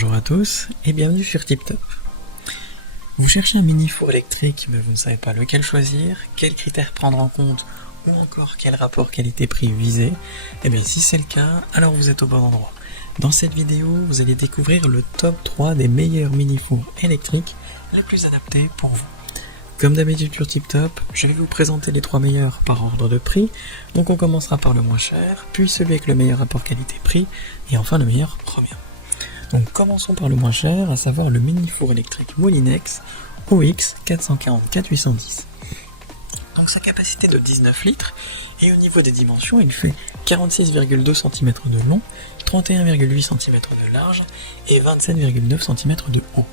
Bonjour à tous et bienvenue sur TipTop. Vous cherchez un mini four électrique mais vous ne savez pas lequel choisir, quels critères prendre en compte ou encore quel rapport qualité-prix viser? Eh bien si c'est le cas, alors vous êtes au bon endroit. Dans cette vidéo, vous allez découvrir le top 3 des meilleurs mini fours électriques les plus adaptés pour vous. Comme d'habitude sur TipTop, je vais vous présenter les 3 meilleurs par ordre de prix. Donc on commencera par le moins cher, puis celui avec le meilleur rapport qualité-prix, et enfin le meilleur premium. Donc commençons par le moins cher, à savoir le mini four électrique Moulinex OX 440-4810. Donc sa capacité de 19 litres, et au niveau des dimensions, il fait 46,2 cm de long, 31,8 cm de large, et 27,9 cm de haut.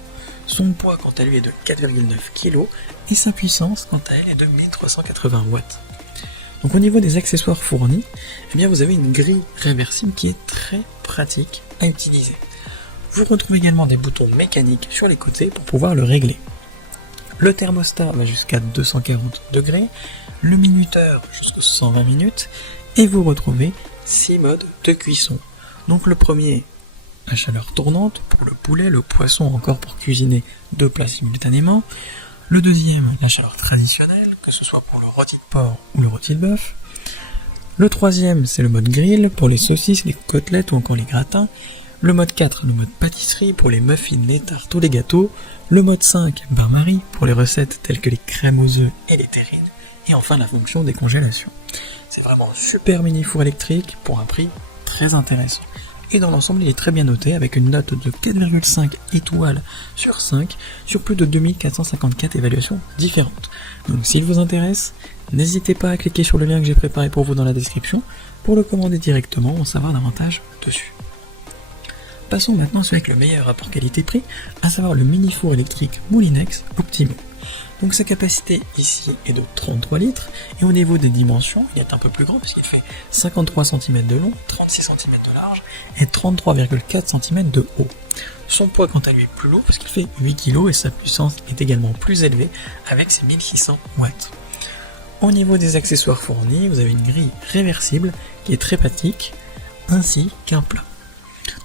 Son poids quant à lui est de 4,9 kg et sa puissance quant à elle est de 1380 watts. Donc au niveau des accessoires fournis, eh bien vous avez une grille réversible qui est très pratique à utiliser. Vous retrouvez également des boutons mécaniques sur les côtés pour pouvoir le régler. Le thermostat va jusqu'à 240 degrés, le minuteur jusqu'à 120 minutes et vous retrouvez 6 modes de cuisson. Donc le premier, à chaleur tournante pour le poulet, le poisson, encore pour cuisiner 2 plats simultanément. Le deuxième, la chaleur traditionnelle, que ce soit pour le rôti de porc ou le rôti de bœuf. Le troisième, c'est le mode grill pour les saucisses, les côtelettes ou encore les gratins. Le mode 4, le mode pâtisserie pour les muffins, les tartes ou les gâteaux. Le mode 5, bain-marie pour les recettes telles que les crèmes aux œufs et les terrines. Et enfin la fonction des congélations. C'est vraiment un super mini four électrique pour un prix très intéressant. Et dans l'ensemble, il est très bien noté avec une note de 4,5 étoiles sur 5 sur plus de 2454 évaluations différentes. Donc s'il vous intéresse, n'hésitez pas à cliquer sur le lien que j'ai préparé pour vous dans la description pour le commander directement ou en savoir davantage dessus. Passons maintenant à celui avec le meilleur rapport qualité-prix, à savoir le mini four électrique Moulinex Optimo. Donc sa capacité ici est de 33 litres, et au niveau des dimensions, il est un peu plus grand parce qu'il fait 53 cm de long, 36 cm de large et 33,4 cm de haut. Son poids quant à lui est plus lourd parce qu'il fait 8 kg et sa puissance est également plus élevée avec ses 1600 watts. Au niveau des accessoires fournis, vous avez une grille réversible qui est très pratique, ainsi qu'un plat.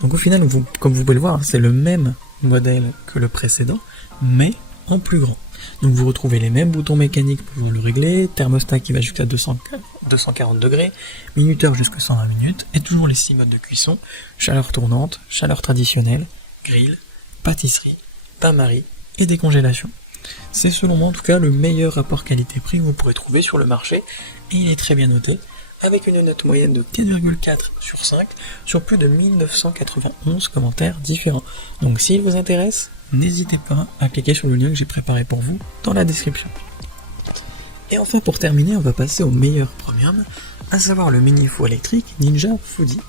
Donc au final, comme vous pouvez le voir, c'est le même modèle que le précédent, mais en plus grand. Donc vous retrouvez les mêmes boutons mécaniques pour le régler, thermostat qui va jusqu'à 240 degrés, minuteur jusqu'à 120 minutes, et toujours les 6 modes de cuisson, chaleur tournante, chaleur traditionnelle, grill, pâtisserie, bain-marie et décongélation. C'est selon moi en tout cas le meilleur rapport qualité-prix que vous pourrez trouver sur le marché, et il est très bien noté, avec une note moyenne de 4,4 sur 5 sur plus de 1991 commentaires différents. Donc s'il vous intéresse, n'hésitez pas à cliquer sur le lien que j'ai préparé pour vous dans la description. Et enfin pour terminer, on va passer au meilleur premium, à savoir le mini four électrique Ninja Foodi.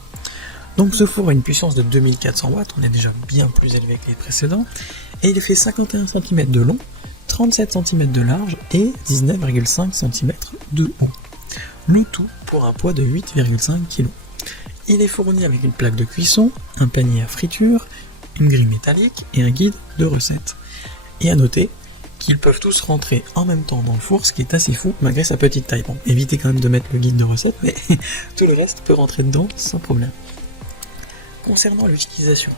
Donc ce four a une puissance de 2400 watts, on est déjà bien plus élevé que les précédents, et il fait 51 cm de long, 37 cm de large et 19,5 cm de haut. Le tout pour un poids de 8,5 kg. Il est fourni avec une plaque de cuisson, un panier à friture, une grille métallique et un guide de recettes. Et à noter qu'ils peuvent tous rentrer en même temps dans le four, ce qui est assez fou malgré sa petite taille. Bon, évitez quand même de mettre le guide de recettes, mais tout le reste peut rentrer dedans sans problème. Concernant l'utilisation,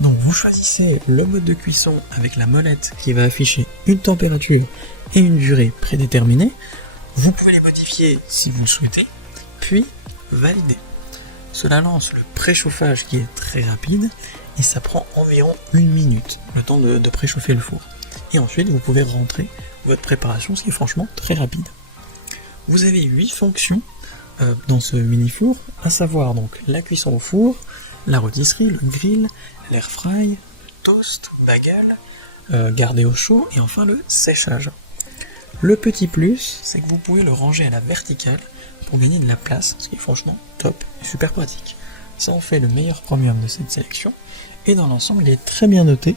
donc vous choisissez le mode de cuisson avec la molette qui va afficher une température et une durée prédéterminée. Vous pouvez les modifier si vous le souhaitez, puis valider. Cela lance le préchauffage qui est très rapide et ça prend environ 1 minute, le temps de préchauffer le four. Et ensuite vous pouvez rentrer votre préparation, ce qui est franchement très rapide. Vous avez 8 fonctions dans ce mini four, à savoir donc la cuisson au four, la rôtisserie, le grill, l'air fry, le toast, bagel, garder au chaud et enfin le séchage. Le petit plus, c'est que vous pouvez le ranger à la verticale pour gagner de la place, ce qui est franchement top et super pratique. Ça en fait le meilleur premium de cette sélection, et dans l'ensemble il est très bien noté,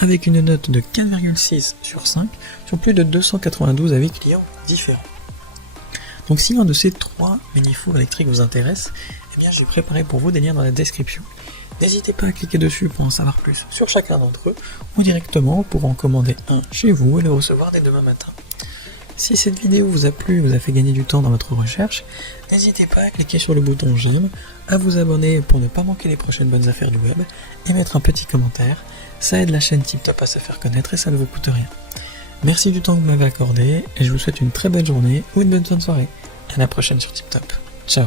avec une note de 4,6 sur 5 sur plus de 292 avis clients différents. Donc si un de ces 3 mini-fours électriques vous intéresse, eh bien j'ai préparé pour vous des liens dans la description. N'hésitez pas à cliquer dessus pour en savoir plus sur chacun d'entre eux, ou directement pour en commander un chez vous et le recevoir dès demain matin. Si cette vidéo vous a plu, vous a fait gagner du temps dans votre recherche, n'hésitez pas à cliquer sur le bouton j'aime, à vous abonner pour ne pas manquer les prochaines bonnes affaires du web, et mettre un petit commentaire. Ça aide la chaîne TipTop à se faire connaître et ça ne vous coûte rien. Merci du temps que vous m'avez accordé, et je vous souhaite une très belle journée ou une bonne fin de soirée. À la prochaine sur TipTop. Ciao.